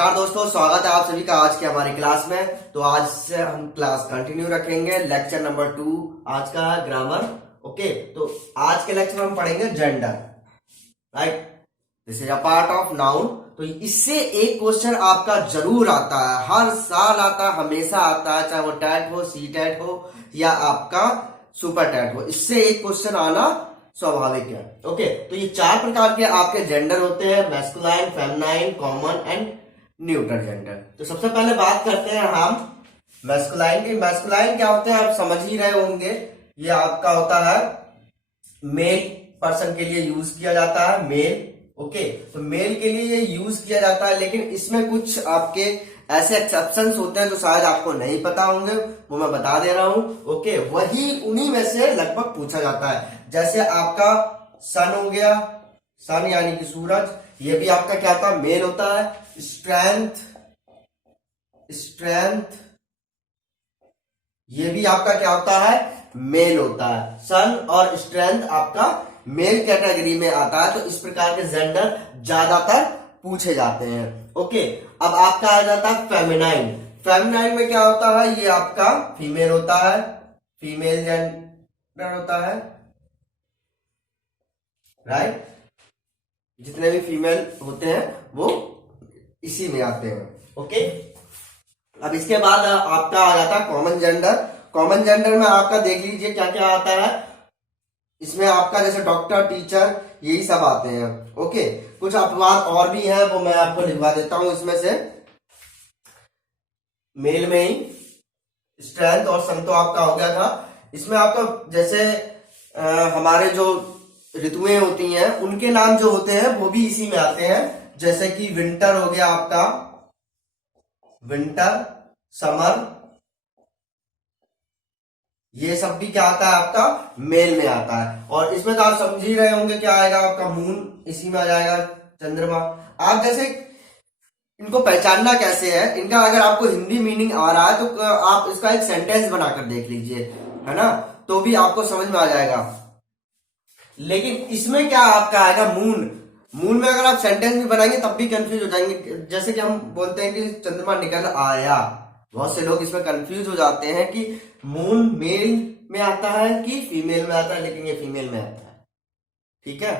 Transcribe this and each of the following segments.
नमस्कार दोस्तों, स्वागत है आप सभी का आज के हमारी क्लास में। तो आज से हम क्लास कंटिन्यू रखेंगे। लेक्चर नंबर 2 आज का ग्रामर। ओके, तो आज के लेक्चर में हम पढ़ेंगे gender. Right, this is a part of noun. तो इससे एक क्वेश्चन आपका जरूर आता है, हर साल आता है, हमेशा आता है, चाहे वो टैट हो, सी टैट हो या आपका सुपर टैट हो। इससे एक क्वेश्चन आना स्वाभाविक है। ओके, तो ये 4 प्रकार के आपके जेंडर होते हैं, masculine, feminine, common and neutral gender. तो सबसे पहले बात करते हैं हम मैस्कुलाइन की। मैस्कुलाइन क्या होते हैं आप समझ ही रहे होंगे। ये आपका होता है मेल पर्सन के लिए यूज किया जाता है, मेल। ओके, तो मेल के लिए ये यूज किया जाता है, लेकिन इसमें कुछ आपके ऐसे एक्सेप्शंस होते हैं जो शायद आपको नहीं पता होंगे, वो मैं बता दे रहा हूं। ओके, वही उन्हीं में से लगभग पूछा जाता है। जैसे आपका सन हो गया, सन यानी कि सूरज, ये भी आपका क्या होता है, मेल होता है। स्ट्रेंथ, स्ट्रेंथ ये भी आपका क्या होता है, मेल होता है। सन और स्ट्रेंथ आपका मेल कैटेगरी में आता है। तो इस प्रकार के जेंडर ज्यादातर पूछे जाते हैं। ओके, अब आपका आ जाता है फेमिनाइन। फेमिनाइन में क्या होता है, ये आपका फीमेल होता है, फीमेल जेंडर होता है। राइट, जितने भी फीमेल होते हैं वो इसी में आते हैं। ओके, अब इसके बाद आपका आ जाता है कॉमन जेंडर। कॉमन जेंडर में आपका देख लीजिए क्या क्या आता है। इसमें आपका जैसे डॉक्टर, टीचर, यही सब आते हैं। ओके, कुछ अपवाद और भी हैं, वो मैं आपको लिखवा देता हूं। इसमें से मेल में ही स्ट्रेंथ और सन तो आपका हो गया था। इसमें आपका जैसे हमारे जो ऋतुएं होती हैं उनके नाम जो होते हैं वो भी इसी में आते हैं। जैसे कि विंटर हो गया आपका, विंटर, समर, ये सब भी क्या आता है आपका, मेल में आता है। और इसमें तो आप समझ ही रहे होंगे क्या आएगा आपका, मून इसी में आ जाएगा, चंद्रमा। आप जैसे इनको पहचानना कैसे है, इनका अगर आपको हिंदी मीनिंग आ रहा है तो आप इसका एक सेंटेंस बनाकर देख लीजिए, है ना, तो भी आपको समझ में आ जाएगा। लेकिन इसमें क्या आपका आएगा, मून। मून में अगर आप सेंटेंस भी बनाएंगे तब भी कंफ्यूज हो जाएंगे। जैसे कि हम बोलते हैं कि चंद्रमा निकल आया, बहुत से लोग इसमें कंफ्यूज हो जाते हैं कि मून मेल में आता है कि फीमेल में आता है, लेकिन ये फीमेल में आता है। ठीक है,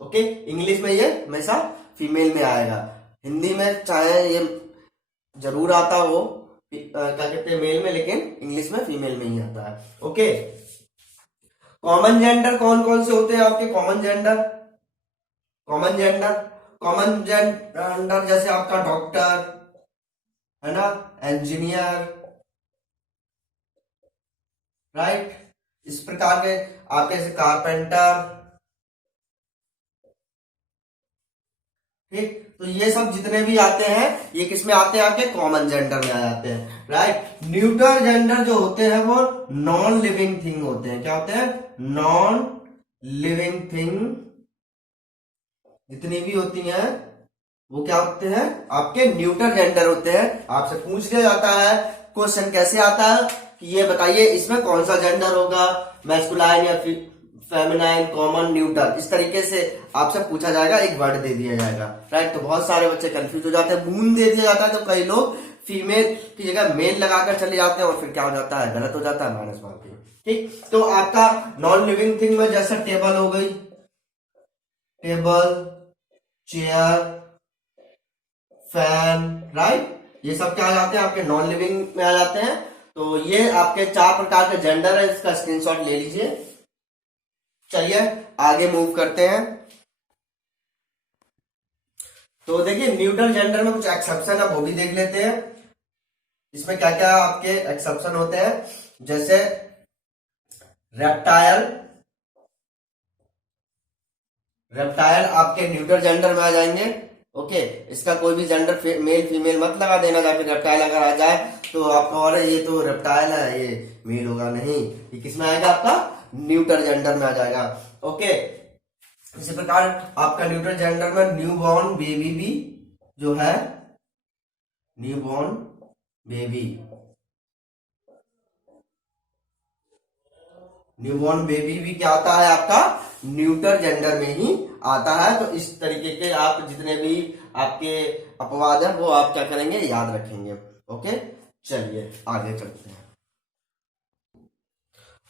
ओके, इंग्लिश में ये हमेशा फीमेल में आएगा। हिंदी में चाहे ये जरूर आता हो क्या कहते हैं मेल में, लेकिन इंग्लिश में फीमेल में ही आता है। ओके, कॉमन जेंडर कौन कौन से होते हैं आपके common gender. Common gender, common gender जैसे आपका डॉक्टर, है ना, इंजीनियर, राइट, इस प्रकार के आपके जैसे कारपेंटर। ठीक, तो ये सब जितने भी आते हैं ये किस में आते हैं, आपके कॉमन जेंडर में आ जाते हैं। राइट, न्यूट्रल जेंडर जो होते हैं वो नॉन लिविंग थिंग होते हैं। क्या होते हैं, नॉन लिविंग थिंग जितनी भी होती हैं वो क्या होते हैं, आपके न्यूट्रल जेंडर होते हैं। आपसे पूछ लिया जाता है क्वेश्चन, कैसे आता है कि ये बताइए इसमें कौन सा जेंडर होगा, मैस्कुलाइन या फेमिनाइन, कॉमन, न्यूट्रल, इस तरीके से आपसे पूछा जाएगा, एक वर्ड दे दिया जाएगा। राइट, तो बहुत सारे बच्चे कंफ्यूज हो जाते हैं। मून दे दिया जाता है तो कई लोग फीमेल की जगह मेल लगाकर चले जाते हैं और फिर क्या हो जाता है, गलत हो जाता है, माइनस मार्क। ठीक, तो आपका नॉन लिविंग थिंग में जैसे टेबल हो गई, टेबल, चेयर, फैन, राइट, ये सब क्या आ जाते हैं आपके नॉन लिविंग में आ जाते हैं। तो ये आपके 4 प्रकार के जेंडर है, इसका स्क्रीनशॉट ले लीजिए। चलिए आगे मूव करते हैं। तो देखिए न्यूट्रल जेंडर में कुछ एक्सेप्शन है, वो भी देख लेते हैं। इसमें क्या क्या आपके एक्सेप्शन होते हैं, जैसे रेप्टाइल, रेप्टाइल आपके न्यूट्रल जेंडर में आ जाएंगे। ओके, इसका कोई भी जेंडर मेल फीमेल मत लगा देना, जाके रेप्टाइल अगर आ जाए तो आपको और ये तो रेप्टाइल है, ये मेल होगा, नहीं, ये किसमें आएगा, आपका न्यूट्रल जेंडर में आ जाएगा। ओके, इसी प्रकार आपका न्यूट्रल जेंडर में न्यूबॉर्न बेबी भी जो है, न्यूबॉर्न बेबी, न्यूबॉर्न बेबी भी क्या आता है आपका न्यूट्रल जेंडर में ही आता है। तो इस तरीके के आप जितने भी आपके अपवाद है वो आप क्या करेंगे, याद रखेंगे। ओके, चलिए आगे चलते हैं।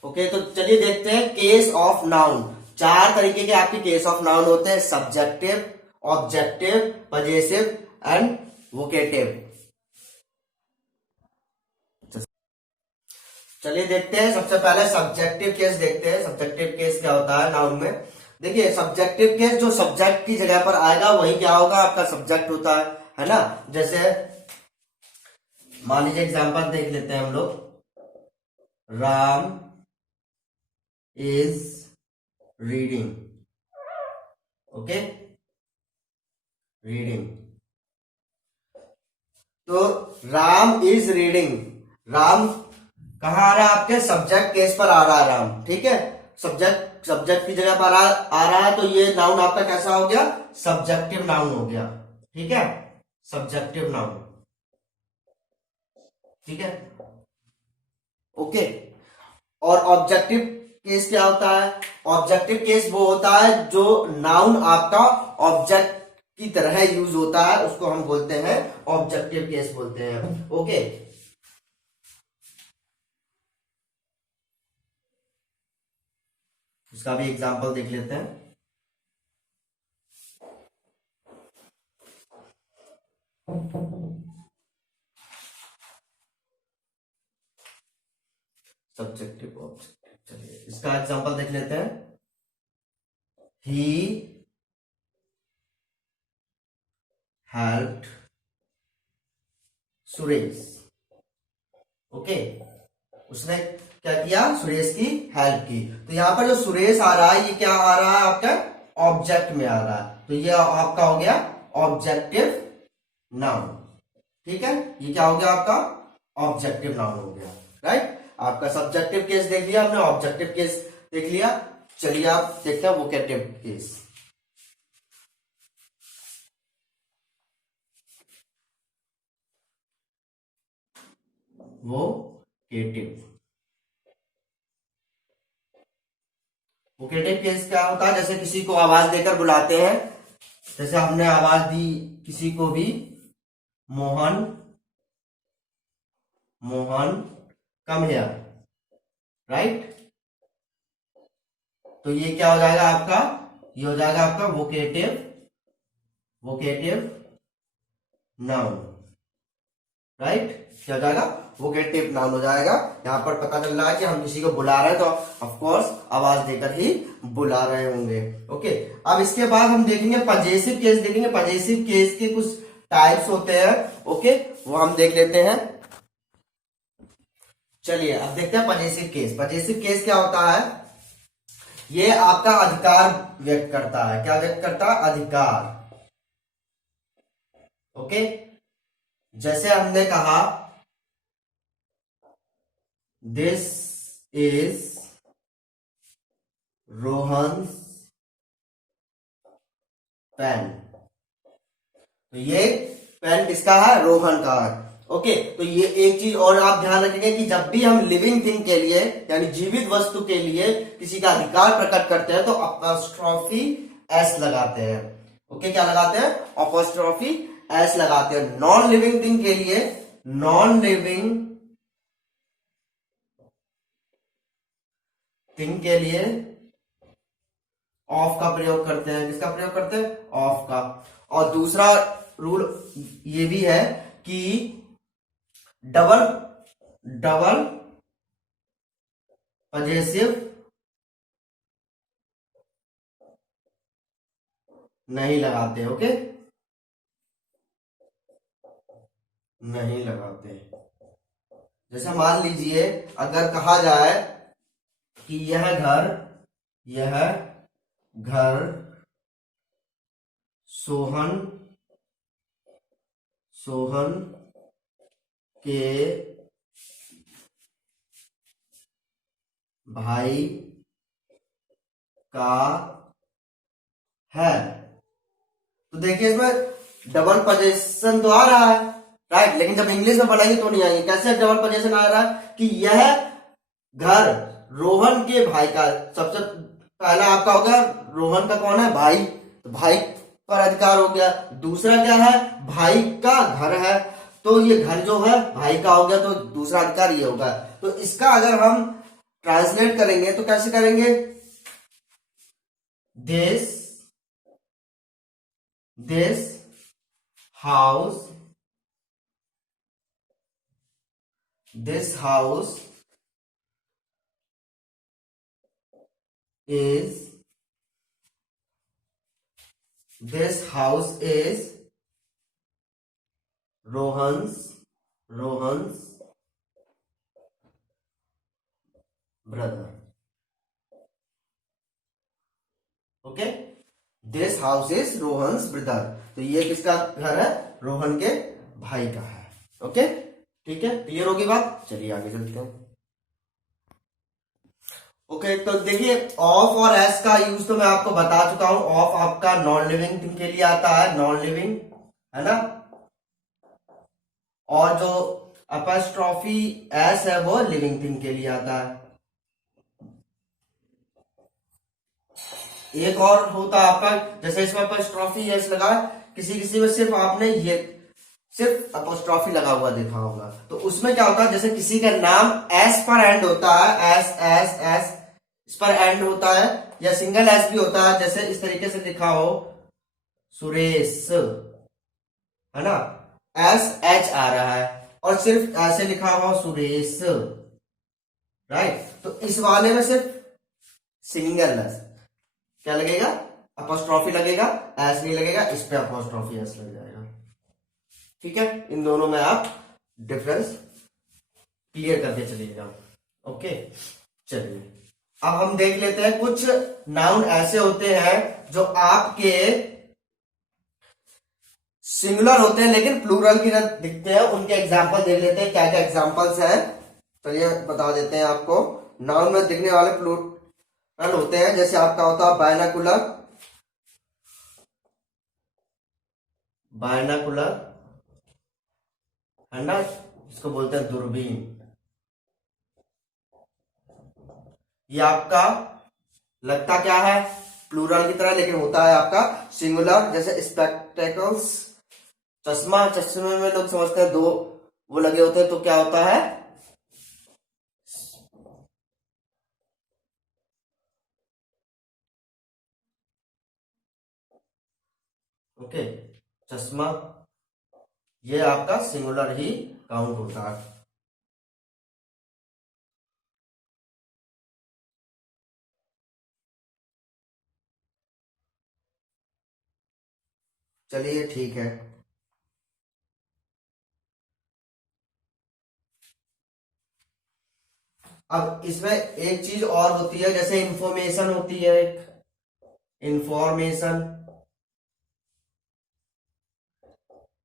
ओके, तो चलिए देखते हैं केस ऑफ नाउन। 4 तरीके के आपके केस ऑफ नाउन होते हैं, subjective, objective, possessive and vocative. चलिए देखते हैं, सबसे पहले सब्जेक्टिव केस देखते हैं। सब्जेक्टिव केस क्या होता है नाउन में? देखिए, सब्जेक्टिव केस जो सब्जेक्ट की जगह पर आएगा वही क्या होगा, आपका सब्जेक्ट होता है ना। जैसे मान लीजिए एग्जांपल देख लेते हैं हम लोग, Ram is reading. Okay, reading, तो राम इज रीडिंग, राम कहां आ रहा है, आपके सब्जेक्ट केस पर आ रहा है राम, ठीक है। सब्जेक्ट की जगह पर आ रहा है, तो ये नाउन आपका कैसा हो गया, सब्जेक्टिव नाउन हो गया, ठीक है, सब्जेक्टिव नाउन, ठीक है। ओके, और ऑब्जेक्टिव केस क्या होता है? ऑब्जेक्टिव केस वो होता है जो नाउन आपका ऑब्जेक्ट की तरह यूज होता है, उसको हम बोलते हैं ऑब्जेक्टिव केस बोलते हैं। ओके, इसका भी एग्जांपल देख लेते हैं। सब्जेक्टिव ऑब्जेक्टिव, चलिए इसका एग्जांपल देख लेते हैं। He helped Suresh. ओके, उसने क्या किया, सुरेश की हेल्प की। तो यहां पर जो सुरेश आ रहा है ये क्या आ रहा है, आपका ऑब्जेक्ट में आ रहा है, तो ये आपका हो गया ऑब्जेक्टिव नाउन, ठीक है। ये क्या हो गया आपका ऑब्जेक्टिव नाउन हो गया, राइट। आपका सब्जेक्टिव केस देख लिया आपने, ऑब्जेक्टिव केस देख लिया। चलिए आप देखते हैं vocative case. Vocative, vocative case क्या होता है, जैसे किसी को आवाज देकर बुलाते हैं, जैसे हमने आवाज दी किसी को भी, Mohan, Mohan come here, right. तो ये क्या हो जाएगा आपका, ये हो जाएगा आपका वोकेटिव, वोकेटिव नाउन, राइट। क्या हो जाएगा, वोकेटिव नाउन हो जाएगा। यहां पर पता चल रहा है कि हम किसी को बुला रहे हैं, तो ऑफ कोर्स आवाज देकर ही बुला रहे होंगे। ओके, अब इसके बाद हम देखेंगे पजेसिव केस, देखेंगे पजेसिव केस के कुछ टाइप्स होते हैं। ओके, वो हम देख लेते हैं। चलिए अब देखते हैं पजेसिव केस। पजेसिव केस क्या होता है, ये आपका अधिकार व्यक्त करता है। क्या व्यक्त करता है, अधिकार। ओके, जैसे हमने कहा दिस इज रोहन पेन, तो ये पेन किसका है, रोहन का है। ओके, तो ये एक चीज और आप ध्यान रखेंगे कि जब भी हम लिविंग थिंग के लिए यानी जीवित वस्तु के लिए किसी का अधिकार प्रकट करते हैं तो अपॉस्ट्रोफी एस लगाते हैं। ओके, क्या लगाते हैं, अपॉस्ट्रोफी एस लगाते हैं। नॉन लिविंग थिंग के लिए, नॉन लिविंग थिंग के लिए ऑफ का प्रयोग करते हैं। किसका प्रयोग करते हैं, ऑफ का। और दूसरा रूल ये भी है कि डबल पजेसिव नहीं लगाते। ओके, नहीं लगाते। जैसे मान लीजिए अगर कहा जाए कि यह घर सोहन के भाई का है, तो देखिए इसमें डबल पोजीशन तो आ रहा है, राइट। लेकिन जब इंग्लिश में पढ़ाएंगे तो नहीं आएंगे। कैसे डबल पोजीशन आ रहा है कि यह घर रोहन के भाई का, सबसे पहला आपका होगा रोहन का कौन है, भाई, तो भाई पर अधिकार हो गया। दूसरा क्या है, भाई का घर है, तो ये घर जो है भाई का हो गया, तो दूसरा अधिकार ये होगा। तो इसका अगर हम ट्रांसलेट करेंगे तो कैसे करेंगे, this house is Rohan's brother. Okay, this house is Rohan's brother, तो ये किसका घर है, रोहन के भाई का है। ओके, ठीक है, क्लियर होगी बात। चलिए आगे चलते हैं। ओके, तो देखिए ऑफ और एस का यूज तो मैं आपको बता चुका हूं। ऑफ आपका नॉन लिविंग थिंग के लिए आता है, नॉन लिविंग, है ना, और जो अपॉस्ट्रोफी एस है वो लिविंग थिंग के लिए आता है। एक और होता है आपका, जैसे इसमें अपॉस्ट्रोफी एस लगा, किसी किसी में सिर्फ आपने ये सिर्फ अपॉस्ट्रोफी लगा हुआ देखा होगा, तो उसमें क्या होता है, जैसे किसी का नाम एस पर एंड होता है, एस एस एस इस पर एंड होता है, या सिंगल एस भी होता है, जैसे इस तरीके से लिखा हो सुरेश, है ना, एस एच आ रहा है, और सिर्फ ऐसे लिखा हुआ सुरेश, राइट। तो इस वाले में सिर्फ सिंगल एस क्या लगेगा, अपॉस्ट्रोफी लगेगा, एस नहीं लगेगा, इस पे अपॉस्ट्रोफी एस लग जाएगा। ठीक है, इन दोनों में आप डिफरेंस क्लियर करके चलिएगा। ओके, चलिए अब हम देख लेते हैं, कुछ नाउन ऐसे होते हैं जो आपके सिंगुलर होते हैं लेकिन प्लूरल की तरह दिखते हैं, उनके एग्जाम्पल देख लेते हैं, क्या क्या एग्जाम्पल्स हैं। चलिए बता देते हैं आपको। नाउन में दिखने वाले प्लूरल होते हैं, जैसे आपका होता है बायनाकुलर, है ना, इसको बोलते हैं दूरबीन। ये आपका लगता क्या है प्लूरल की तरह, लेकिन होता है आपका सिंगुलर, जैसे स्पेक्टेकल्स, चश्मा, चश्मे में लोग समझते हैं दो वो लगे होते हैं, तो क्या होता है, ओके, चश्मा, ये आपका सिंगुलर ही काउंट होता है। चलिए ठीक है, अब इसमें एक चीज और होती है, जैसे इंफॉर्मेशन होती है, एक इंफॉर्मेशन,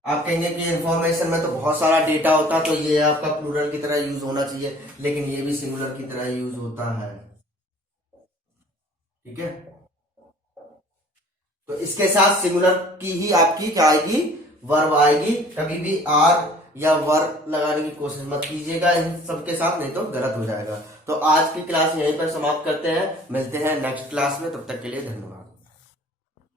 आप कहेंगे कि इंफॉर्मेशन में तो बहुत सारा डेटा होता है, तो ये आपका प्लूरल की तरह यूज होना चाहिए, लेकिन ये भी सिंगुलर की तरह यूज होता है। ठीक है, तो इसके साथ सिंगुलर की ही आपकी क्या आएगी, वर्ब आएगी। कभी भी आर या वर्ब लगाने की कोशिश मत कीजिएगा इन सबके साथ, नहीं तो गलत हो जाएगा। तो आज की क्लास यहीं पर समाप्त करते हैं, मिलते हैं नेक्स्ट क्लास में, तब तक के लिए धन्यवाद।